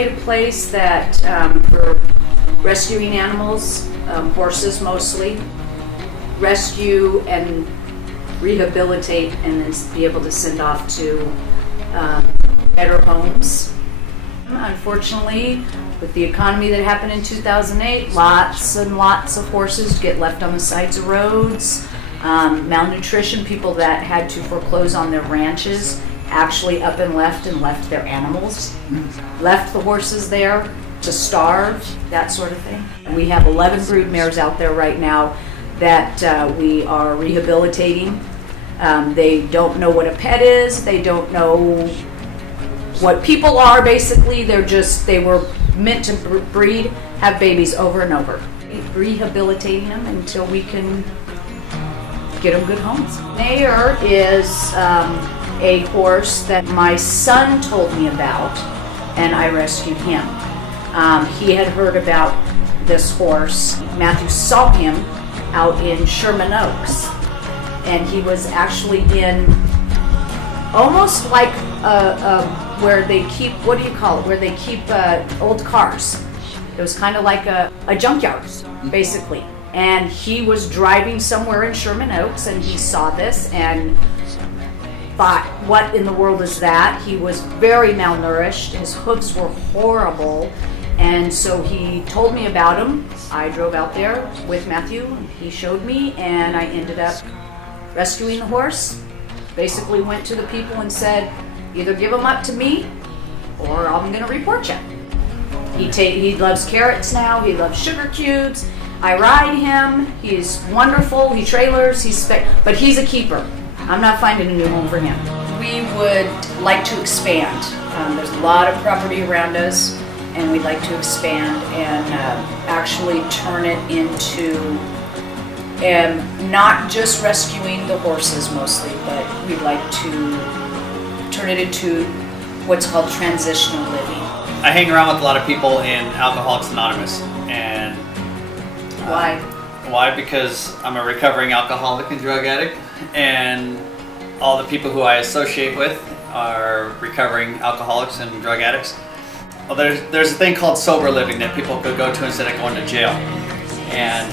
create a place that for rescuing animals, horses mostly, rescue and rehabilitate and then be able to send off to better homes. Unfortunately, with the economy that happened in 2008, lots and lots of horses get left on the sides of roads. Malnutrition, people that had to foreclose on their ranches actually up and left their animals, left the horses there to starve, that sort of thing. And we have 11 brood mares out there right now that we are rehabilitating. They don't know what a pet is, they don't know what people are basically, they were meant to breed, have babies over and over. Rehabilitating them until we can get them good homes. Mayor is a horse that my son told me about and I rescued him. He had heard about this horse. Matthew saw him out in Sherman Oaks and he was actually in almost like where they keep, what do you call it, where they keep old cars. It was kind of like a junkyard, basically. And he was driving somewhere in Sherman Oaks and he saw this and thought, what in the world is that? He was very malnourished, his hooves were horrible, and so he told me about him. I drove out there with Matthew, he showed me, and I ended up rescuing the horse. Basically went to the people and said, either give him up to me or I'm gonna report you. He loves carrots now, he loves sugar cubes. I ride him, he's wonderful, he trailers, but he's a keeper. I'm not finding a new home for him. We would like to expand. There's a lot of property around us and we'd like to expand and actually turn it into not just rescuing the horses mostly, but we'd like to turn it into what's called transitional living. I hang around with a lot of people in Alcoholics Anonymous, and Why? Why? Because I'm a recovering alcoholic and drug addict, and all the people who I associate with are recovering alcoholics and drug addicts. Well, there's a thing called sober living that people could go to instead of going to jail, and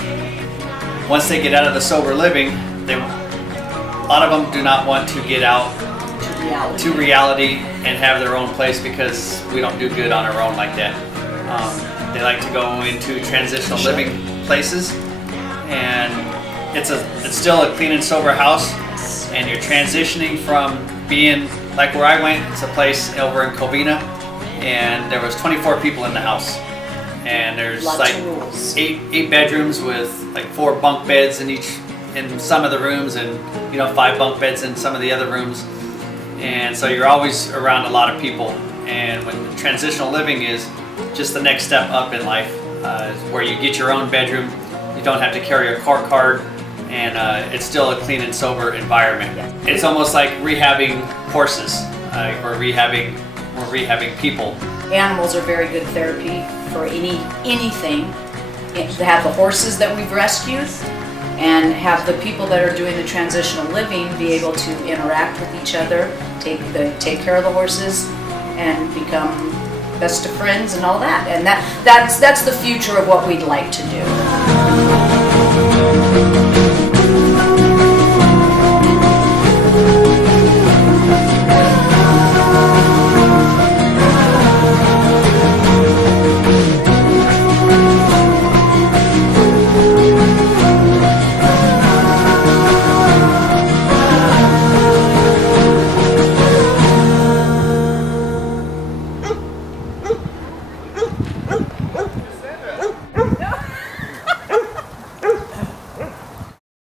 once they get out of the sober living, a lot of them do not want to get out to reality and have their own place because we don't do good on our own like that. They like to go into transitional living places, and it's still a clean and sober house, and you're transitioning from being like where I went. It's a place over in Covina, and there was 24 people in the house, and there's like eight bedrooms with like 4 bunk beds in some of the rooms, and 5 bunk beds in some of the other rooms. And so you're always around a lot of people, and when the transitional living is just the next step up in life, where you get your own bedroom, you don't have to carry a court card, and it's still a clean and sober environment. It's almost like rehabbing horses. We're rehabbing people. Animals are very good therapy for anything. To have the horses that we've rescued and have the people that are doing the transitional living be able to interact with each other, take care of the horses, and become best of friends and all that. And that's the future of what we'd like to do.